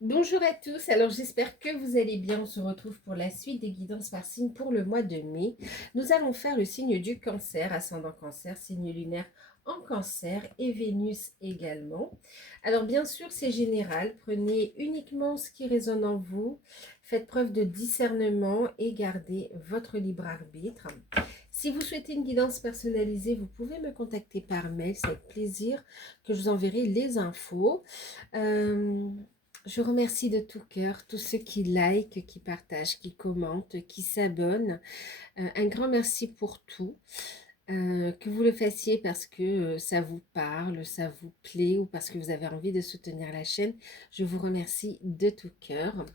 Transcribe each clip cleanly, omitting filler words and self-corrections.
Bonjour à tous, alors j'espère que vous allez bien. On se retrouve pour la suite des guidances par signe pour le mois de mai. Nous allons faire le signe du cancer, ascendant cancer, signe lunaire en cancer et Vénus également. Alors bien sûr c'est général, prenez uniquement ce qui résonne en vous, faites preuve de discernement et gardez votre libre arbitre. Si vous souhaitez une guidance personnalisée, vous pouvez me contacter par mail, c'est avec plaisir que je vous enverrai les infos. Euh, je remercie de tout cœur tous ceux qui likent, qui partagent, qui commentent, qui s'abonnent. Un grand merci pour tout. Que vous le fassiez parce que ça vous parle, ça vous plaît ou parce que vous avez envie de soutenir la chaîne. Je vous remercie de tout cœur.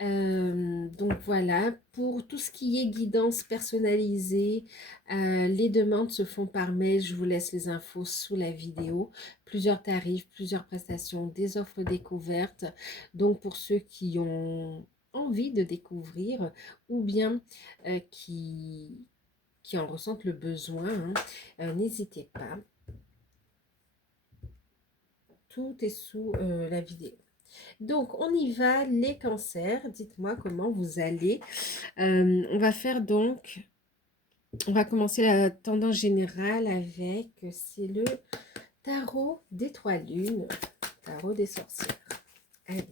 Donc voilà, pour tout ce qui est guidance personnalisée, les demandes se font par mail, je vous laisse les infos sous la vidéo. Plusieurs tarifs, plusieurs prestations, des offres découvertes. Donc pour ceux qui ont envie de découvrir ou bien qui en ressentent le besoin, hein, n'hésitez pas. Tout est sous la vidéo. Donc, on y va, les cancers. Dites-moi comment vous allez. On va faire donc, on va commencer la tendance générale avec, c'est le tarot des trois lunes, tarot des sorcières. Allez.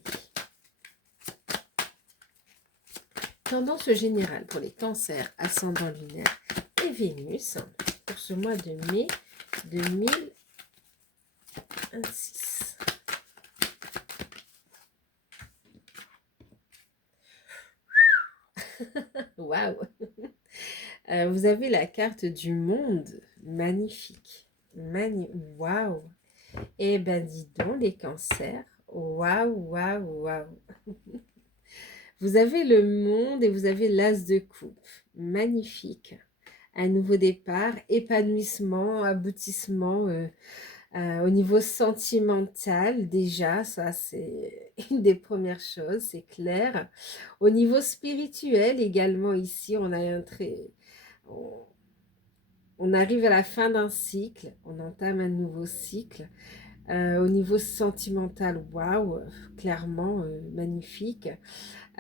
Tendance générale pour les cancers, ascendant lunaire et Vénus pour ce mois de mai 2026. Waouh! Vous avez la carte du monde, magnifique. Waouh! Eh ben dis donc les cancers, waouh, waouh, waouh. Vous avez le monde et vous avez l'as de coupe, magnifique. Un nouveau départ, épanouissement, aboutissement au niveau sentimental déjà, ça c'est une des premières choses, c'est clair. Au niveau spirituel également ici, on a un très... On arrive à la fin d'un cycle, on entame un nouveau cycle. Au niveau sentimental, waouh, clairement magnifique.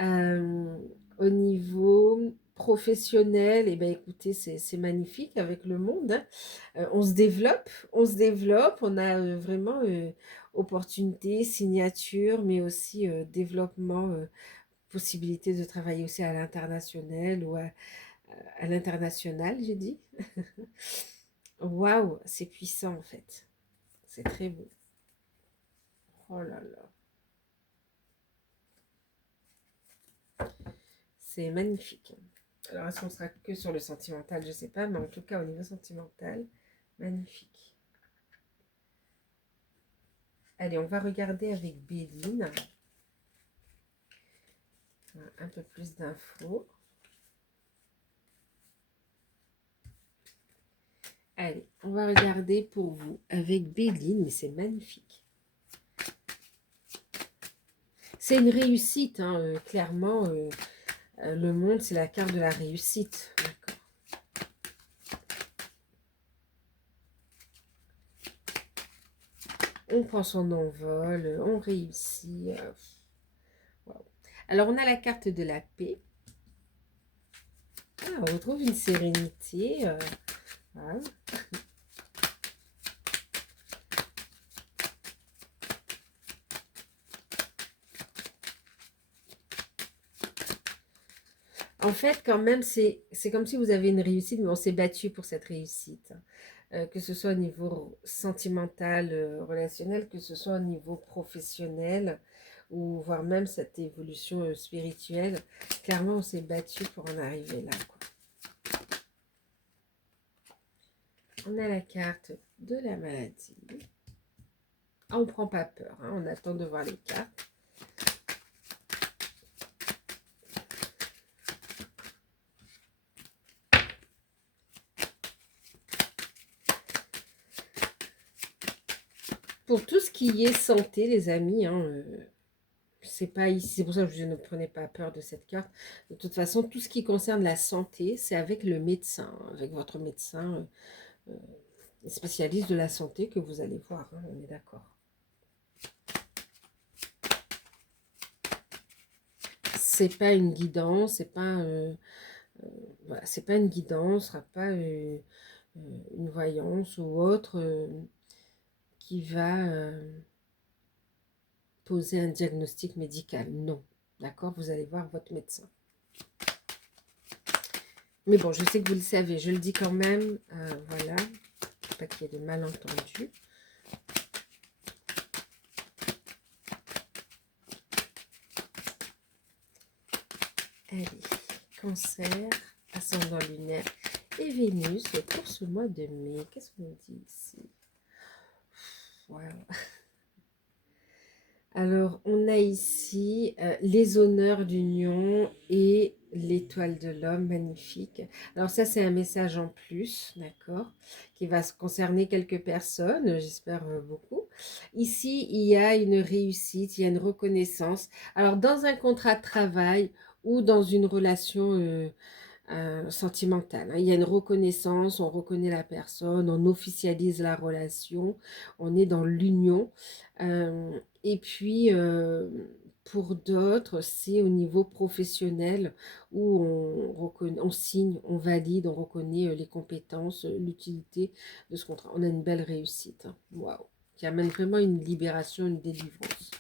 Euh, Au niveau professionnel, eh ben, écoutez, c'est magnifique avec le monde. Hein. On se développe, on a vraiment opportunité, signature, mais aussi développement, possibilité de travailler aussi à l'international ou à l'international, j'ai dit. Waouh, c'est puissant en fait. C'est très beau. Oh là là. C'est magnifique. Alors, est-ce qu'on sera que sur le sentimental? Je ne sais pas, mais en tout cas, au niveau sentimental, magnifique. Allez, on va regarder avec Béline. Un peu plus d'infos. Allez, on va regarder pour vous avec Béline, mais c'est magnifique. C'est une réussite, hein, clairement. Le monde, c'est la carte de la réussite. On prend son envol, on réussit. Wow. Alors, on a la carte de la paix. Ah, on retrouve une sérénité. Wow. En fait, quand même, c'est comme si vous avez une réussite, mais on s'est battu pour cette réussite. Que ce soit au niveau sentimental, relationnel, que ce soit au niveau professionnel, ou voire même cette évolution spirituelle. Clairement, on s'est battu pour en arriver là, quoi. On a la carte de la maladie. Ah, on ne prend pas peur, hein, on attend de voir les cartes. Pour tout ce qui est santé, les amis, hein, c'est pas ici, c'est pour ça que je ne prenais pas peur de cette carte. De toute façon, tout ce qui concerne la santé, c'est avec le médecin, avec votre médecin spécialiste de la santé que vous allez voir, hein, on est d'accord. c'est pas une guidance, voilà, c'est pas une guidance, ce sera pas une voyance ou autre qui va poser un diagnostic médical. Non, d'accord? Vous allez voir votre médecin. Mais bon, je sais que vous le savez, je le dis quand même. Voilà, pour pas qu'il y ait de malentendus. Allez, Cancer, ascendant lunaire et Vénus pour ce mois de mai. Qu'est-ce qu'on dit ici? Wow. Alors, on a ici les honneurs d'union et l'étoile de l'homme, magnifique. Alors ça, c'est un message en plus, d'accord, qui va se concerner quelques personnes, j'espère beaucoup. Ici, il y a une réussite, il y a une reconnaissance. Alors, dans un contrat de travail ou dans une relation sentimentale, hein, il y a une reconnaissance, on reconnaît la personne, on officialise la relation, on est dans l'union. Et puis, pour d'autres, c'est au niveau professionnel où on signe, on valide, on reconnaît les compétences, l'utilité de ce contrat. On a une belle réussite. Hein. Waouh! Qui amène vraiment une libération, une délivrance.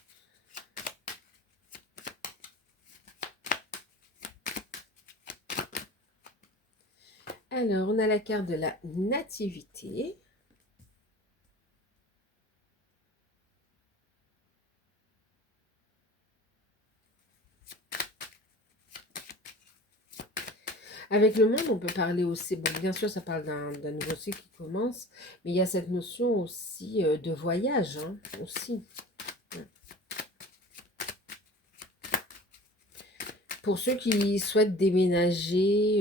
Alors, on a la carte de la nativité. Avec le monde, on peut parler aussi, bon, bien sûr, ça parle d'un nouveau cycle qui commence, mais il y a cette notion aussi de voyage, hein, aussi. Pour ceux qui souhaitent déménager,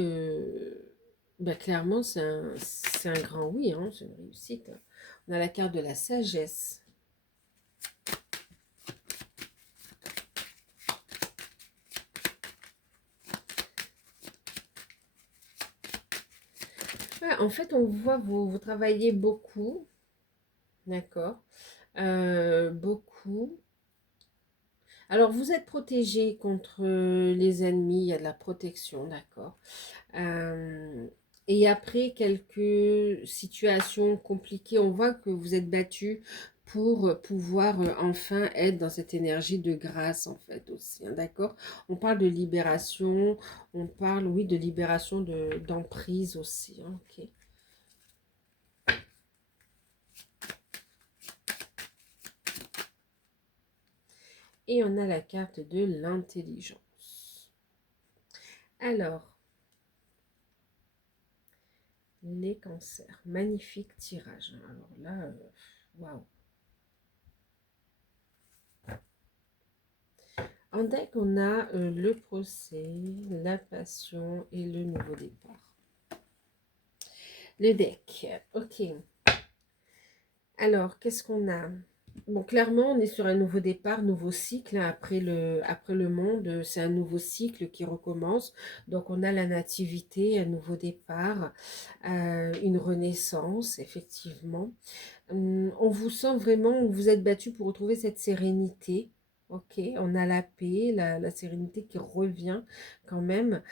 ben, clairement, c'est un grand oui, hein, c'est une réussite. On a la carte de la sagesse. Ouais, en fait, on voit, vous travaillez beaucoup, d'accord, beaucoup. Alors, vous êtes protégé contre les ennemis, il y a de la protection, d'accord. Et après quelques situations compliquées, on voit que vous êtes battu pour pouvoir enfin être dans cette énergie de grâce en fait aussi, hein, d'accord? On parle de libération, on parle, oui, de libération d'emprise aussi, hein, ok. Et on a la carte de l'intelligence. Alors, les cancers, magnifique tirage. Hein. Alors là, waouh. En deck, on a le procès, la passion et le nouveau départ. Le deck, ok. Alors, qu'est-ce qu'on a? Bon, clairement, on est sur un nouveau départ, nouveau cycle. Hein, après le monde, c'est un nouveau cycle qui recommence. Donc, on a la nativité, un nouveau départ, une renaissance, effectivement. On vous sent vraiment, vous êtes battu pour retrouver cette sérénité. Ok, on a la paix, la sérénité qui revient quand même.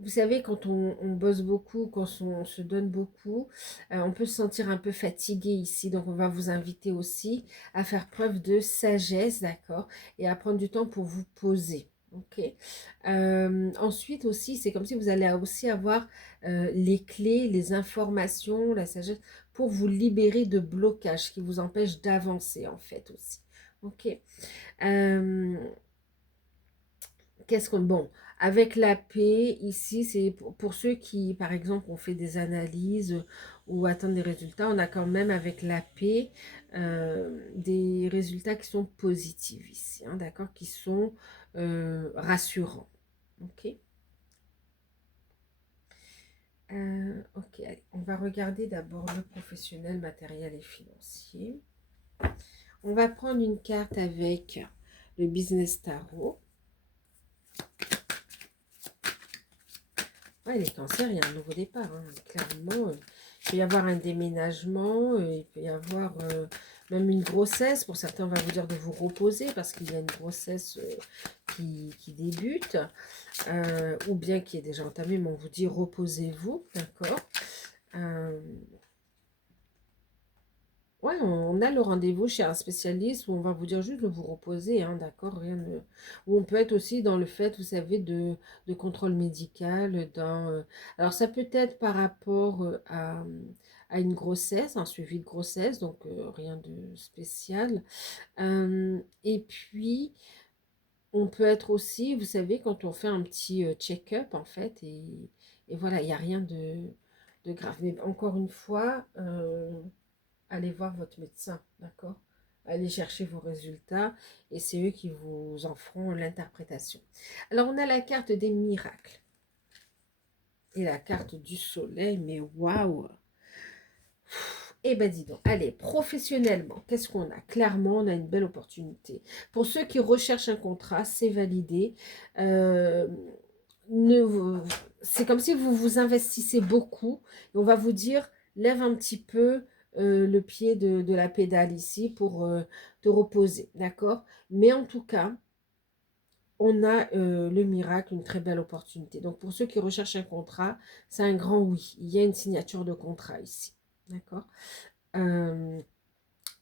Vous savez, quand on bosse beaucoup, quand on se donne beaucoup, on peut se sentir un peu fatigué ici. Donc, on va vous inviter aussi à faire preuve de sagesse, d'accord, et à prendre du temps pour vous poser. Ok. Ensuite aussi, c'est comme si vous allez aussi avoir les clés, les informations, la sagesse pour vous libérer de blocages qui vous empêchent d'avancer en fait aussi. Ok. Euh, Qu'est-ce qu'on... Bon, avec la paix, ici, c'est pour ceux qui, par exemple, ont fait des analyses ou attendent des résultats, on a quand même avec la paix des résultats qui sont positifs ici, hein, d'accord, qui sont rassurants. Ok. Ok, allez, on va regarder d'abord le professionnel, matériel et financier. On va prendre une carte avec le Business Tarot. Ouais, les cancers, il y a un nouveau départ. Hein. Clairement, il peut y avoir un déménagement, il peut y avoir même une grossesse. Pour certains, on va vous dire de vous reposer parce qu'il y a une grossesse qui débute, ou bien qui est déjà entamée, mais on vous dit reposez-vous, d'accord. Ouais, on a le rendez-vous chez un spécialiste où on va vous dire juste de vous reposer, hein, d'accord, rien de... Ou on peut être aussi dans le fait, vous savez, de contrôle médical, alors ça peut être par rapport à une grossesse, un suivi de grossesse, donc rien de spécial. Et puis, on peut être aussi, vous savez, quand on fait un petit check-up, en fait, et voilà, il n'y a rien de grave. Mais encore une fois, allez voir votre médecin, d'accord? Allez chercher vos résultats et c'est eux qui vous en feront l'interprétation. Alors, on a la carte des miracles et la carte du soleil, mais waouh! Eh ben dis donc, allez, professionnellement, qu'est-ce qu'on a? Clairement, on a une belle opportunité. Pour ceux qui recherchent un contrat, c'est validé. Euh, c'est comme si vous vous investissez beaucoup. Et on va vous dire, lève un petit peu le pied de la pédale ici pour te reposer, d'accord? Mais en tout cas, on a le miracle, une très belle opportunité. Donc pour ceux qui recherchent un contrat, c'est un grand oui. Il y a une signature de contrat ici, d'accord? Euh,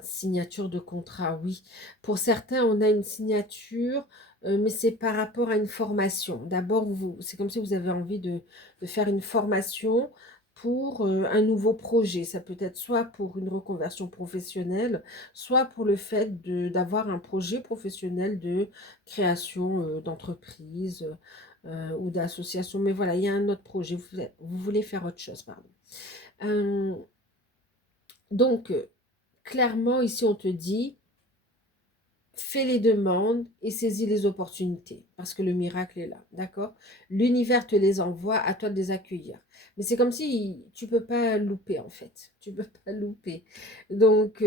Signature de contrat, oui. Pour certains, on a une signature, mais c'est par rapport à une formation. D'abord, c'est comme si vous avez envie de faire une formation pour un nouveau projet. Ça peut être soit pour une reconversion professionnelle, soit pour le fait d'avoir un projet professionnel de création d'entreprise ou d'association. Mais voilà, il y a un autre projet. Vous voulez faire autre chose, pardon. Euh, donc, clairement, ici, on te dit, fais les demandes et saisis les opportunités, parce que le miracle est là, d'accord? L'univers te les envoie, à toi de les accueillir. Mais c'est comme si tu peux pas louper, en fait. Tu peux pas louper. Donc,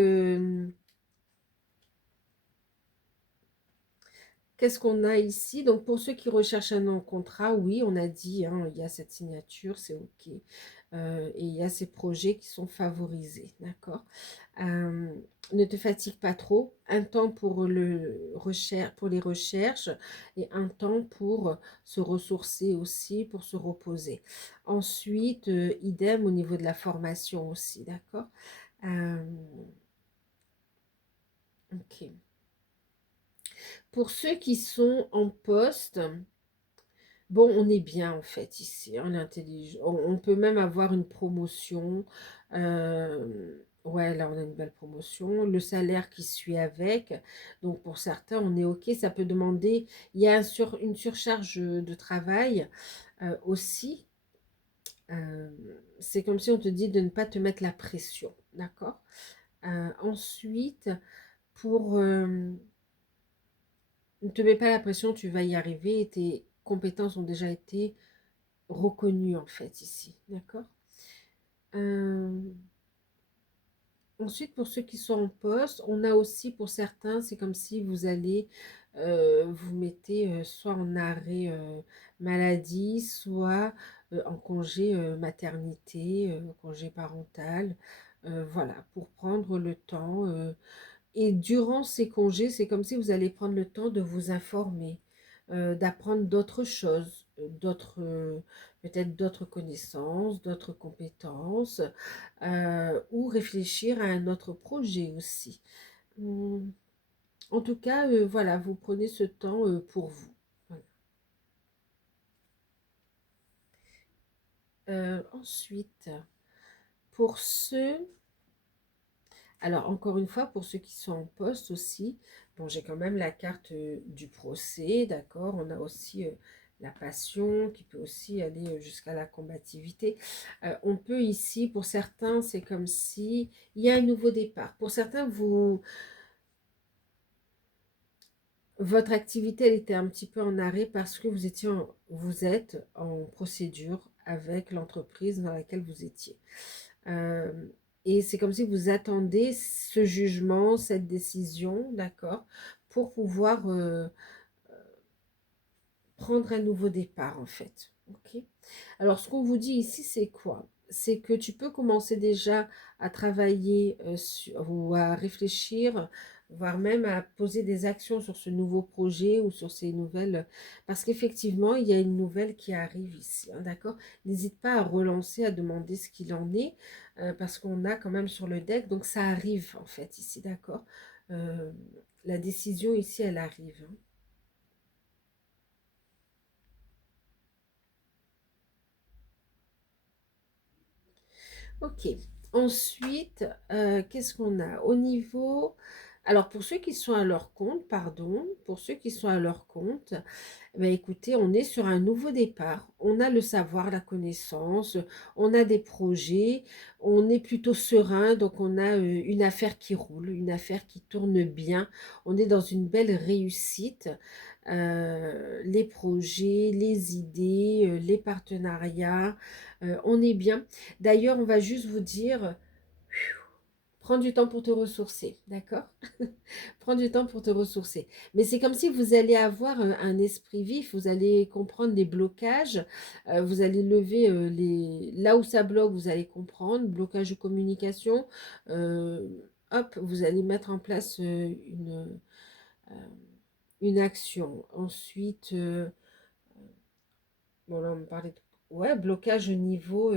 qu'est-ce qu'on a ici? Donc, pour ceux qui recherchent un contrat, oui, on a dit, hein, il y a cette signature, c'est OK. Et il y a ces projets qui sont favorisés, d'accord? Euh, ne te fatigue pas trop. Un temps pour pour les recherches et un temps pour se ressourcer aussi, pour se reposer. Ensuite, idem au niveau de la formation aussi, d'accord? Euh, OK. Pour ceux qui sont en poste, bon, on est bien en fait ici, on est intelligent. On peut même avoir une promotion. Ouais, là on a une belle promotion. Le salaire qui suit avec. Donc pour certains, on est OK. Ça peut demander, il y a une surcharge de travail aussi. Euh, c'est comme si on te dit de ne pas te mettre la pression. D'accord? Ensuite, pour ne te mets pas la pression, tu vas y arriver. Et tes compétences ont déjà été reconnu en fait ici, d'accord. Euh, Ensuite, pour ceux qui sont en poste, on a aussi pour certains, c'est comme si vous allez vous mettez soit en arrêt maladie, soit en congé maternité, congé parental, voilà, pour prendre le temps. Et durant ces congés, c'est comme si vous allez prendre le temps de vous informer, d'apprendre d'autres choses, peut-être d'autres connaissances, d'autres compétences, ou réfléchir à un autre projet aussi. Hum, En tout cas, voilà, vous prenez ce temps pour vous. Voilà. Ensuite, pour ceux Alors, encore une fois, pour ceux qui sont en poste aussi, bon, j'ai quand même la carte du procès, d'accord? On a aussi la passion qui peut aussi aller jusqu'à la combativité. On peut ici, pour certains, c'est comme si il y a un nouveau départ. Pour certains, votre activité elle était un petit peu en arrêt parce que vous êtes en procédure avec l'entreprise dans laquelle vous étiez. Euh, et c'est comme si vous attendez ce jugement, cette décision, d'accord, pour pouvoir prendre un nouveau départ, en fait. Ok. Alors, ce qu'on vous dit ici, c'est quoi? c'est que tu peux commencer déjà à travailler ou à réfléchir, voire même à poser des actions sur ce nouveau projet ou sur ces nouvelles, parce qu'effectivement, il y a une nouvelle qui arrive ici, hein, d'accord? N'hésite pas à relancer, à demander ce qu'il en est, parce qu'on a quand même sur le deck, donc ça arrive en fait ici, d'accord? Euh, la décision ici, elle arrive, hein. Ok. Ensuite, qu'est-ce qu'on a? Au niveau... Alors, pour ceux qui sont à leur compte, pardon, pour ceux qui sont à leur compte, ben écoutez, on est sur un nouveau départ. On a le savoir, la connaissance, on a des projets, on est plutôt serein, donc on a une affaire qui roule, une affaire qui tourne bien. On est dans une belle réussite. Les projets, les idées, les partenariats, on est bien. D'ailleurs, on va juste vous dire, prends du temps pour te ressourcer, d'accord? Prends du temps pour te ressourcer. Mais c'est comme si vous allez avoir un esprit vif, vous allez comprendre les blocages, vous allez lever les... Là où ça bloque, vous allez comprendre, blocage de communication, euh, hop, vous allez mettre en place euh, une action. Ensuite, bon, là, on me parlait de... Ouais, blocage au niveau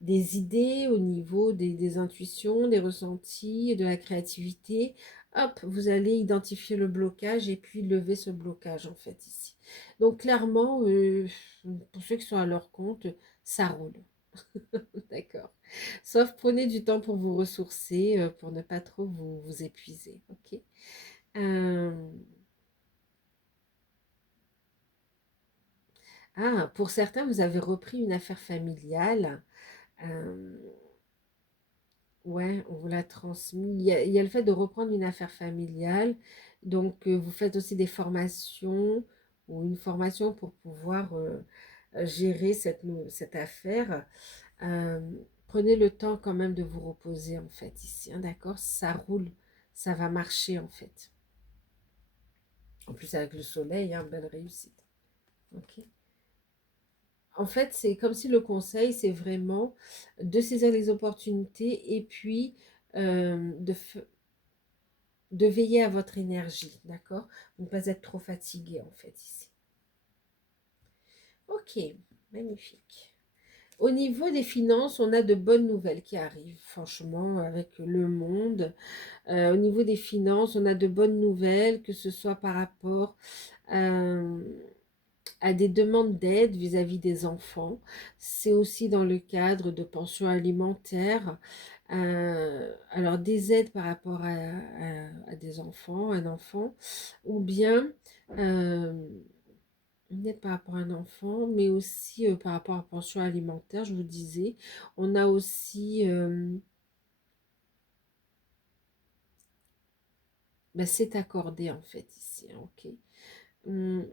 des idées, au niveau des intuitions, des ressentis, de la créativité. Hop, vous allez identifier le blocage et puis lever ce blocage, en fait, ici. Donc, clairement, pour ceux qui sont à leur compte, ça roule. D'accord. Sauf prenez du temps pour vous ressourcer, pour ne pas trop vous épuiser. OK? Euh, Ah, pour certains, vous avez repris une affaire familiale. Euh, Ouais, on vous l'a transmis. Il y a le fait de reprendre une affaire familiale. Donc, vous faites aussi des formations ou une formation pour pouvoir gérer cette affaire. Euh, Prenez le temps quand même de vous reposer, en fait, ici, hein, d'accord? Ça roule, ça va marcher, en fait. En plus, avec le soleil, hein, belle réussite. OK? En fait, c'est comme si le conseil, c'est vraiment de saisir les opportunités et puis de veiller à votre énergie, d'accord? Ne pas être trop fatigué en fait ici. Ok, magnifique. Au niveau des finances, on a de bonnes nouvelles qui arrivent, franchement, avec le monde. Au niveau des finances, on a de bonnes nouvelles, que ce soit par rapport euh, à des demandes d'aide vis-à-vis des enfants. C'est aussi dans le cadre de pensions alimentaires. Alors des aides par rapport à des enfants, un enfant, ou bien euh, une aide par rapport à un enfant, mais aussi par rapport à la pension alimentaire, je vous disais. On a aussi, ben, c'est accordé en fait ici, hein, ok. Hum,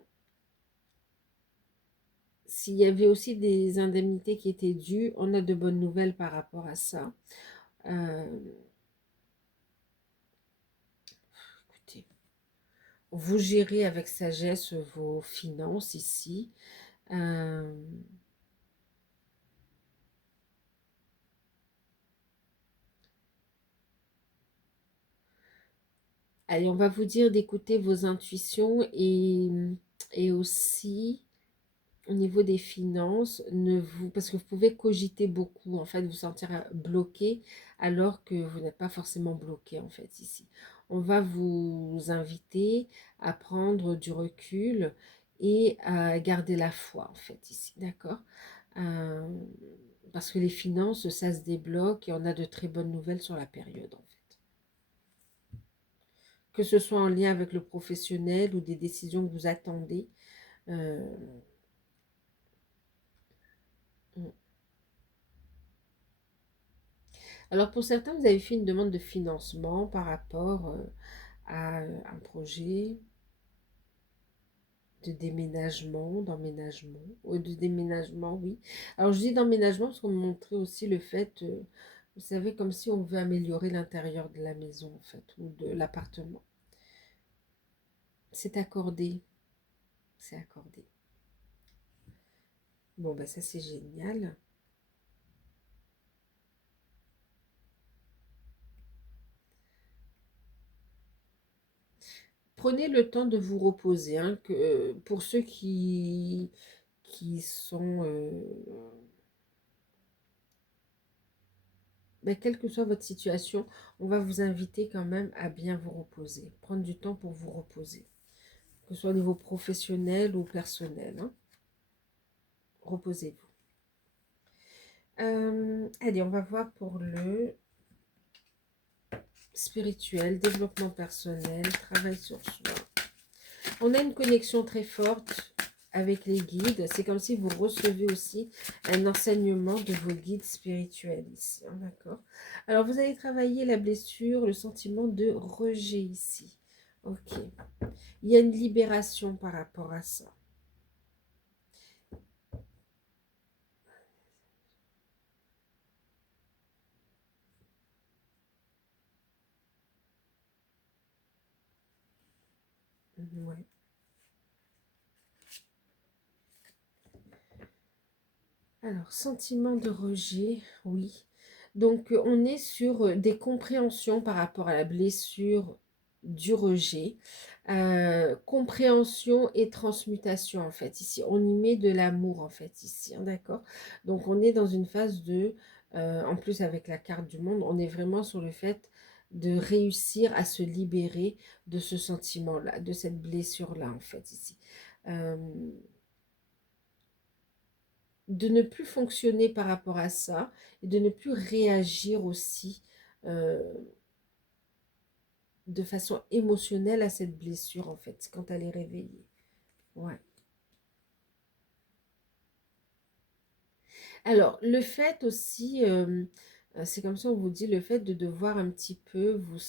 S'il y avait aussi des indemnités qui étaient dues, on a de bonnes nouvelles par rapport à ça. Euh, Écoutez, vous gérez avec sagesse vos finances ici. Euh, Allez, on va vous dire d'écouter vos intuitions et aussi au niveau des finances, parce que vous pouvez cogiter beaucoup, en fait, vous sentir bloqué alors que vous n'êtes pas forcément bloqué, en fait, ici. On va vous inviter à prendre du recul et à garder la foi, en fait, ici, d'accord? Euh, Parce que les finances, ça se débloque et on a de très bonnes nouvelles sur la période, en fait. Que ce soit en lien avec le professionnel ou des décisions que vous attendez. euh, Alors pour certains, vous avez fait une demande de financement par rapport à un projet de déménagement, d'emménagement, ou de déménagement, oui. Alors je dis d'emménagement parce qu'on me montrait aussi le fait, vous savez, comme si on veut améliorer l'intérieur de la maison, en fait, ou de l'appartement. C'est accordé, c'est accordé. Bon, ben ça c'est génial. prenez le temps de vous reposer, hein, pour ceux qui sont... ben, quelle que soit votre situation, on va vous inviter quand même à bien vous reposer. Prendre du temps pour vous reposer. Que ce soit au niveau professionnel ou personnel. Hein. Reposez-vous. Allez, on va voir pour le spirituel, développement personnel, travail sur soi. On a une connexion très forte avec les guides. C'est comme si vous recevez aussi un enseignement de vos guides spirituels ici. Hein, d'accord. Alors, vous allez travailler la blessure, le sentiment de rejet ici. Ok. Il y a une libération par rapport à ça. Ouais. Alors, sentiment de rejet, oui. Donc, on est sur des compréhensions par rapport à la blessure du rejet. Compréhension et transmutation, en fait, ici. On y met de l'amour, en fait, ici, hein, d'accord? Donc, on est dans une phase de... en plus, avec la carte du monde, on est vraiment sur le fait de réussir à se libérer de ce sentiment-là, de cette blessure-là, en fait, ici. Euh, de ne plus fonctionner par rapport à ça et de ne plus réagir aussi euh, de façon émotionnelle à cette blessure en fait quand elle est réveillée. Ouais. Alors le fait aussi, c'est comme ça on vous dit le fait de devoir un petit peu vous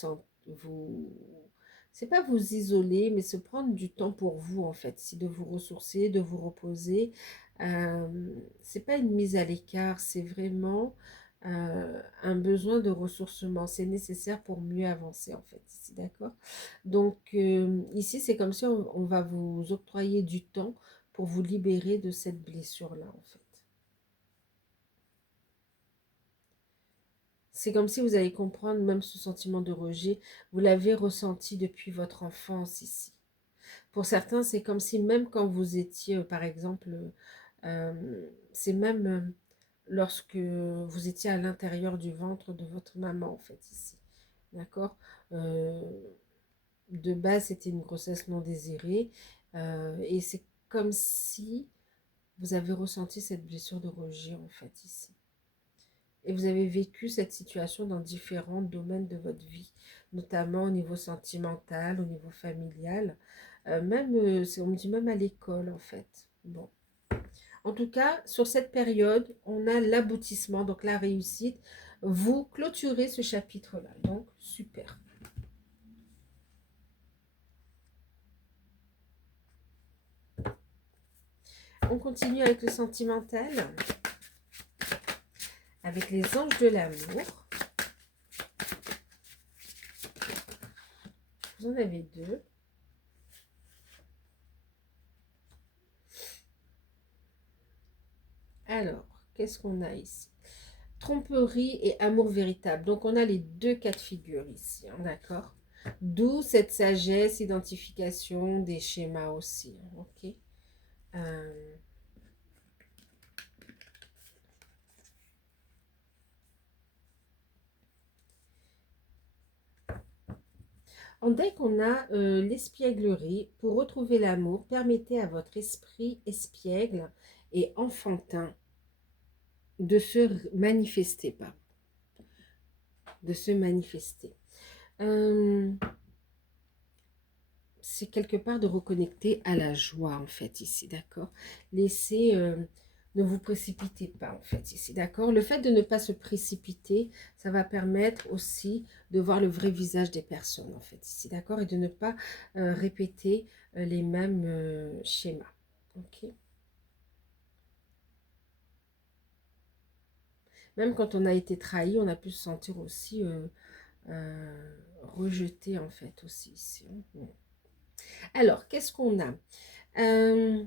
c'est pas vous isoler mais se prendre du temps pour vous en fait, si de vous ressourcer, de vous reposer. C'est pas une mise à l'écart, c'est vraiment un besoin de ressourcement. C'est nécessaire pour mieux avancer en fait ici, d'accord? Donc ici c'est comme si on va vous octroyer du temps pour vous libérer de cette blessure-là en fait. C'est comme si vous allez comprendre même ce sentiment de rejet, vous l'avez ressenti depuis votre enfance ici. Pour certains, c'est comme si même quand vous étiez, par exemple, c'est même lorsque vous étiez à l'intérieur du ventre de votre maman, en fait, ici. D'accord. De base, c'était une grossesse non désirée. Et c'est comme si vous avez ressenti cette blessure de rejet, en fait, ici. Et vous avez vécu cette situation dans différents domaines de votre vie, notamment au niveau sentimental, au niveau familial, même, on me dit même à l'école en fait. Bon. En tout cas, sur cette période, on a l'aboutissement, donc la réussite. Vous clôturez ce chapitre-là, donc super. On continue avec le sentimental, avec les anges de l'amour. Vous en avez deux. Alors, qu'est-ce qu'on a ici? Tromperie et amour véritable. Donc, on a les deux cas de figure ici, hein, d'accord? D'où cette sagesse, identification des schémas aussi, hein, ok? Euh, En deck, on a l'espièglerie. Pour retrouver l'amour, permettez à votre esprit espiègle et enfantin de se manifester, pas de se manifester. C'est quelque part de reconnecter à la joie, en fait, ici, d'accord? Laissez, ne vous précipitez pas, en fait, ici, d'accord? Le fait de ne pas se précipiter, ça va permettre aussi de voir le vrai visage des personnes, en fait, ici, d'accord? Et de ne pas répéter les mêmes schémas, ok? Même quand on a été trahi, on a pu se sentir aussi rejeté, en fait, aussi, ici. Hein. Alors, qu'est-ce qu'on a? Euh,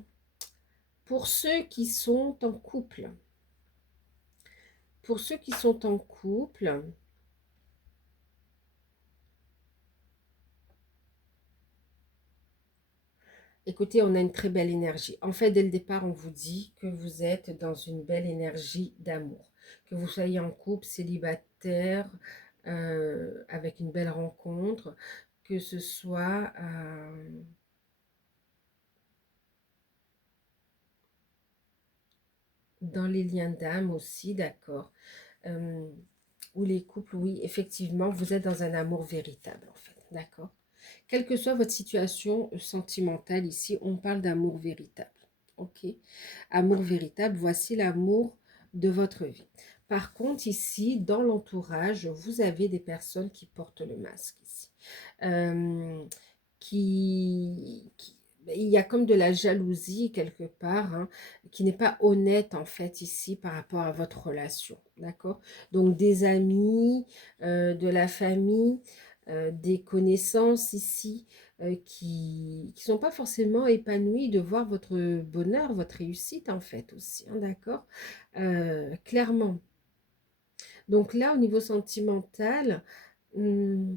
Pour ceux qui sont en couple, pour ceux qui sont en couple, Écoutez, on a une très belle énergie. En fait, dès le départ, on vous dit que vous êtes dans une belle énergie d'amour. Que vous soyez en couple, célibataire, avec une belle rencontre, que ce soit dans les liens d'âme aussi, d'accord. Euh, ou les couples, oui, effectivement, vous êtes dans un amour véritable, en fait, d'accord. Quelle que soit votre situation sentimentale ici, on parle d'amour véritable. Ok? Amour véritable, voici l'amour de votre vie. Par contre, ici, dans l'entourage, vous avez des personnes qui portent le masque ici. Euh, il y a comme de la jalousie quelque part, hein, qui n'est pas honnête en fait ici par rapport à votre relation, d'accord? Donc des amis, de la famille, des connaissances ici qui ne sont pas forcément épanouis de voir votre bonheur, votre réussite en fait aussi, hein, d'accord? Clairement. Donc là, au niveau sentimental, hmm,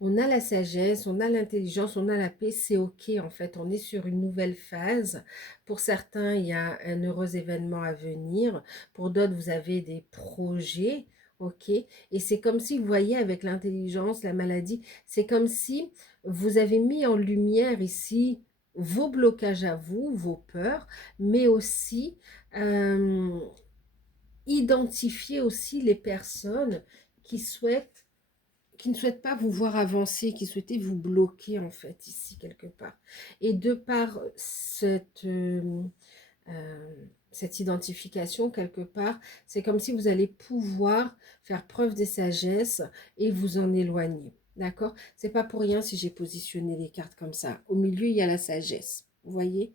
on a la sagesse, on a l'intelligence, on a la paix, c'est ok en fait, on est sur une nouvelle phase. Pour certains, il y a un heureux événement à venir, pour d'autres, vous avez des projets, ok. Et c'est comme si, vous voyez, avec l'intelligence, la maladie, c'est comme si vous avez mis en lumière ici vos blocages à vous, vos peurs, mais aussi euh, identifier aussi les personnes qui souhaitent qui ne souhaitent pas vous voir avancer, qui souhaitaient vous bloquer en fait ici quelque part. Et de par euh, cette identification quelque part, c'est comme si vous allez pouvoir faire preuve de sagesse et vous en éloigner. D'accord? C'est pas pour rien si j'ai positionné les cartes comme ça. Au milieu, il y a la sagesse. Vous voyez?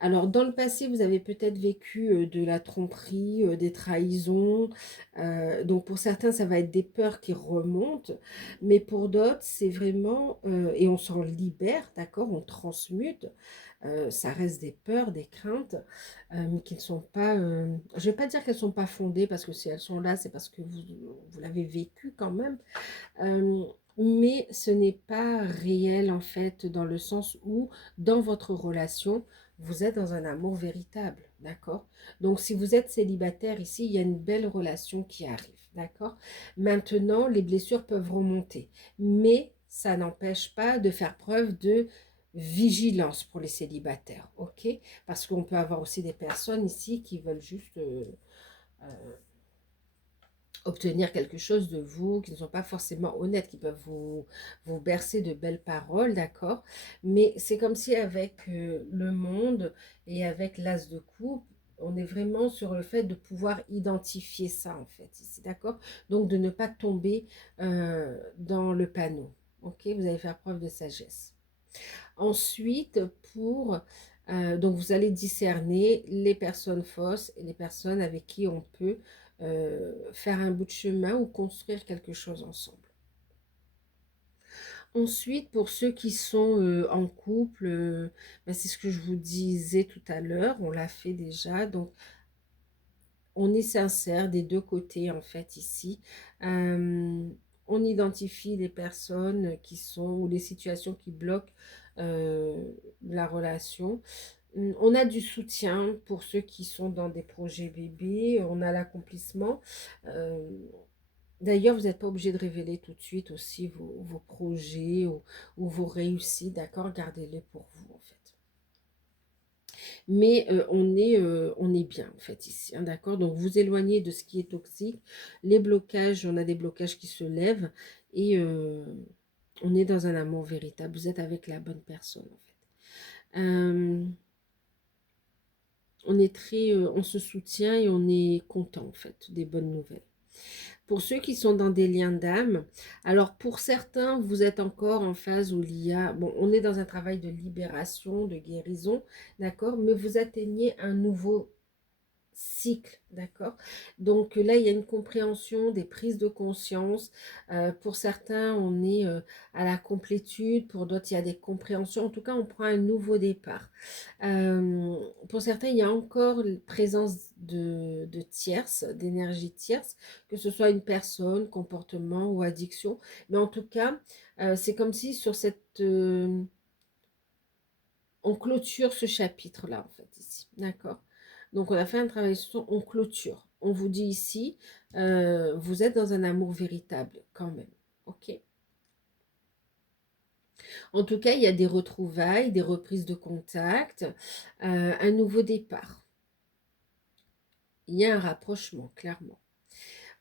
Alors, dans le passé, vous avez peut-être vécu de la tromperie, des trahisons. Donc, pour certains, ça va être des peurs qui remontent. Mais pour d'autres, c'est vraiment, et on s'en libère, d'accord, on transmute. Ça reste des peurs, des craintes, mais qui ne sont pas, je ne vais pas dire qu'elles ne sont pas fondées, parce que si elles sont là, c'est parce que vous l'avez vécu quand même. Euh, mais ce n'est pas réel en fait, dans le sens où dans votre relation, vous êtes dans un amour véritable, d'accord? Donc si vous êtes célibataire ici, il y a une belle relation qui arrive, d'accord? Maintenant, les blessures peuvent remonter, mais ça n'empêche pas de faire preuve de vigilance pour les célibataires, ok? Parce qu'on peut avoir aussi des personnes ici qui veulent juste obtenir quelque chose de vous, qui ne sont pas forcément honnêtes, qui peuvent vous bercer de belles paroles, d'accord? Mais c'est comme si avec le monde et avec l'as de coupe, on est vraiment sur le fait de pouvoir identifier ça, en fait, ici, d'accord? Donc, de ne pas tomber dans le panneau, ok? Vous allez faire preuve de sagesse. Ensuite, donc vous allez discerner les personnes fausses et les personnes avec qui on peut faire un bout de chemin ou construire quelque chose ensemble. Ensuite, pour ceux qui sont en couple, ben, c'est ce que je vous disais tout à l'heure, on l'a fait déjà, donc on est sincère des deux côtés en fait ici. Euh, on identifie les personnes qui sont ou les situations qui bloquent euh, la relation. On a du soutien pour ceux qui sont dans des projets bébés, on a l'accomplissement. Euh, D'ailleurs, vous n'êtes pas obligé de révéler tout de suite aussi vos projets ou vos réussites, d'accord? Gardez-les pour vous en fait. Mais on est bien en fait ici, hein, d'accord? Donc vous éloignez de ce qui est toxique. Les blocages, on a des blocages qui se lèvent et on est dans un amour véritable. Vous êtes avec la bonne personne en fait. On est très, on se soutient et on est content en fait des bonnes nouvelles. Pour ceux qui sont dans des liens d'âme, alors pour certains, vous êtes encore en phase où il y a, bon, on est dans un travail de libération, de guérison, d'accord, mais vous atteignez un nouveau cycle, d'accord? Donc là, il y a une compréhension, des prises de conscience. Pour certains, on est à la complétude, pour d'autres, il y a des compréhensions. En tout cas, on prend un nouveau départ. Pour certains, il y a encore une présence de tierces, d'énergie tierce, que ce soit une personne, comportement ou addiction. Mais en tout cas, c'est comme si sur cette... on clôture ce chapitre-là, en fait, ici. D'accord? Donc, on a fait un travail sur on clôture. On vous dit ici, vous êtes dans un amour véritable, quand même. OK? En tout cas, il y a des retrouvailles, des reprises de contact, un nouveau départ. Il y a un rapprochement, clairement.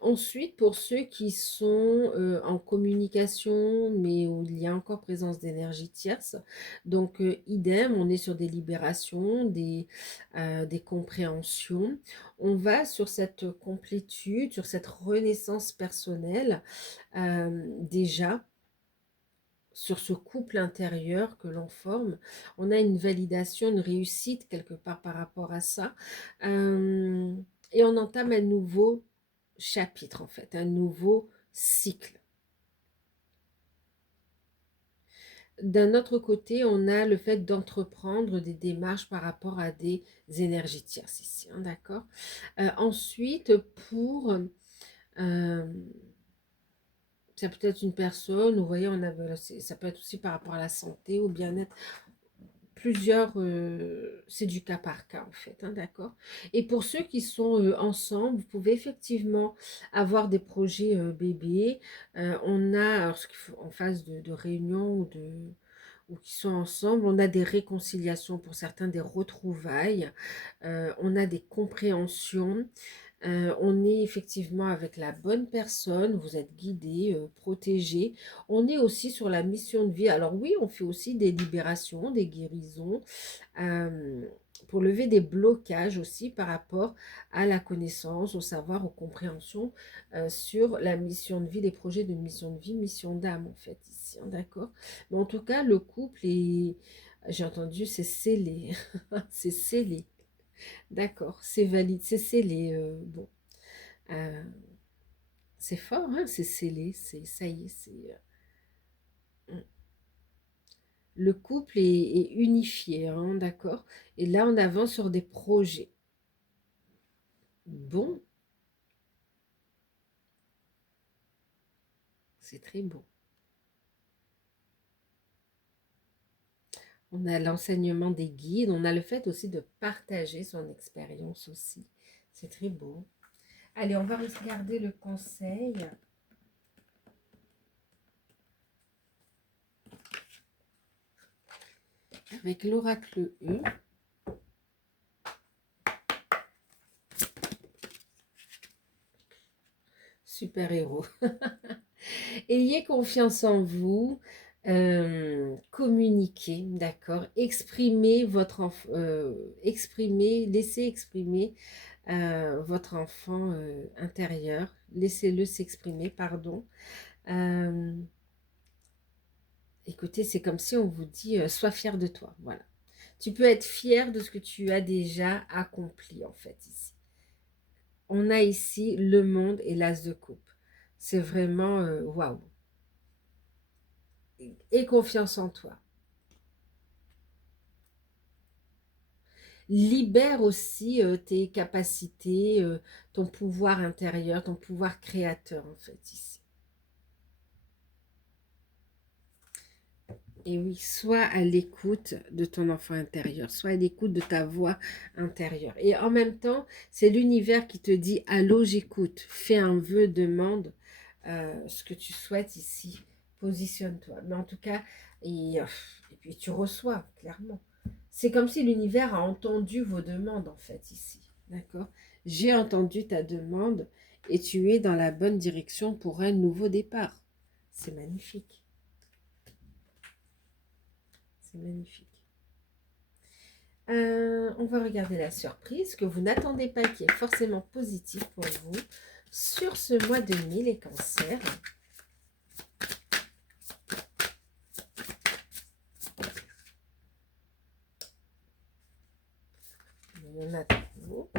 Ensuite, pour ceux qui sont en communication, mais où il y a encore présence d'énergie tierce, donc idem, on est sur des libérations, des compréhensions. On va sur cette complétude, sur cette renaissance personnelle, déjà, sur ce couple intérieur que l'on forme. On a une validation, une réussite quelque part par rapport à ça. Et on entame un nouveau chapitre, en fait, un nouveau cycle. D'un autre côté, on a le fait d'entreprendre des démarches par rapport à des énergies tierces ici, hein, d'accord? Ensuite, pour... ça peut être une personne, vous voyez, ça peut être aussi par rapport à la santé, au bien-être, plusieurs, c'est du cas par cas en fait, hein, d'accord. Et pour ceux qui sont ensemble, vous pouvez effectivement avoir des projets bébés. On a, alors, en phase de réunion ou qui sont ensemble, on a des réconciliations pour certains, des retrouvailles, on a des compréhensions. On est effectivement avec la bonne personne, vous êtes guidé, protégé. On est aussi sur la mission de vie. Alors oui, on fait aussi des libérations, des guérisons, euh, pour lever des blocages aussi par rapport à la connaissance, au savoir, aux compréhensions sur la mission de vie, les projets de mission de vie, mission d'âme en fait ici, hein, d'accord? Mais en tout cas, le couple est, j'ai entendu, c'est scellé, c'est scellé. D'accord, c'est valide, c'est scellé. Bon, euh, c'est fort, hein, c'est scellé, c'est ça y est, le couple est unifié, hein, d'accord. Et là, on avance sur des projets. Bon, c'est très bon. On a l'enseignement des guides, on a le fait aussi de partager son expérience aussi. C'est très beau. Allez, on va regarder le conseil avec l'oracle E. Super-héros. Ayez confiance en vous, communiquez, d'accord? Exprimez laissez exprimer votre enfant intérieur, laissez-le s'exprimer, pardon. Euh, Écoutez, c'est comme si on vous dit, sois fier de toi, voilà. Tu peux être fier de ce que tu as déjà accompli, en fait, ici. On a ici le monde et l'as de coupe. C'est vraiment, waouh. Et confiance en toi. Libère aussi tes capacités, ton pouvoir intérieur, ton pouvoir créateur, en fait, ici. Et oui, sois à l'écoute de ton enfant intérieur, sois à l'écoute de ta voix intérieure. Et en même temps, c'est l'univers qui te dit, allô, j'écoute, fais un vœu, demande ce que tu souhaites ici, positionne-toi. Mais en tout cas, et puis tu reçois, clairement. C'est comme si l'univers a entendu vos demandes, en fait, ici. D'accord? J'ai entendu ta demande et tu es dans la bonne direction pour un nouveau départ. C'est magnifique. C'est magnifique. On va regarder la surprise que vous n'attendez pas, qui est forcément positive pour vous sur ce mois de mai, les cancers. On a trop.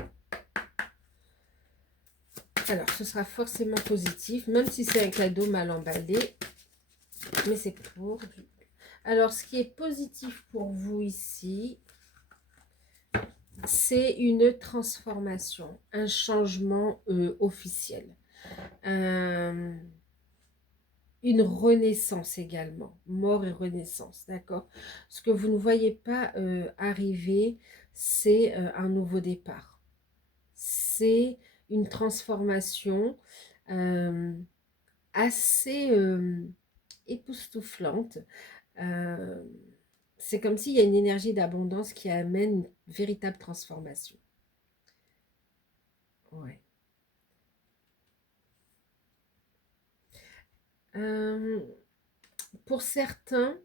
Alors, ce sera forcément positif, même si c'est un cadeau mal emballé. Mais c'est pour... Alors, ce qui est positif pour vous ici, c'est une transformation, un changement officiel. Une renaissance également, mort et renaissance, d'accord? Ce que vous ne voyez pas arriver, c'est un nouveau départ. C'est une transformation assez époustouflante. Euh, c'est comme s'il y a une énergie d'abondance qui amène une véritable transformation. Ouais. Euh, pour certains,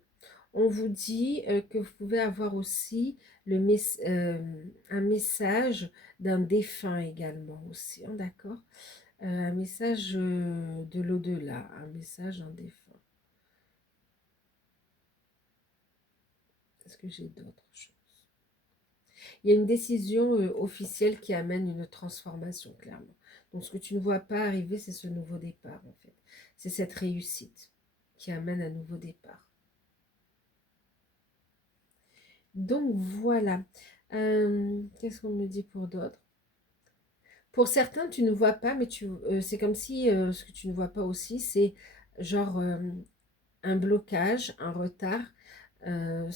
on vous dit que vous pouvez avoir aussi un message d'un défunt également aussi, hein, d'accord? Un message de l'au-delà, un message d'un défunt. Est-ce que j'ai d'autres choses? Il y a une décision officielle qui amène une transformation, clairement. Donc, ce que tu ne vois pas arriver, c'est ce nouveau départ, en fait. C'est cette réussite qui amène un nouveau départ. Donc, voilà. Qu'est-ce qu'on me dit pour d'autres? Pour certains, tu ne vois pas, mais c'est comme si ce que tu ne vois pas aussi, c'est genre un blocage, un retard. Euh,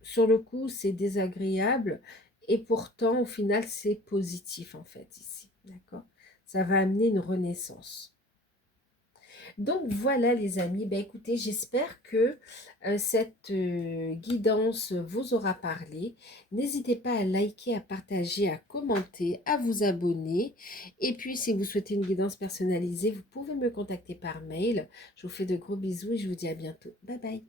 sur le coup, c'est désagréable et pourtant, au final, c'est positif en fait ici. D'accord? Ça va amener une renaissance. Donc voilà les amis, ben, écoutez, j'espère que cette guidance vous aura parlé. N'hésitez pas à liker, à partager, à commenter, à vous abonner. Et puis si vous souhaitez une guidance personnalisée, vous pouvez me contacter par mail. Je vous fais de gros bisous et je vous dis à bientôt. Bye bye.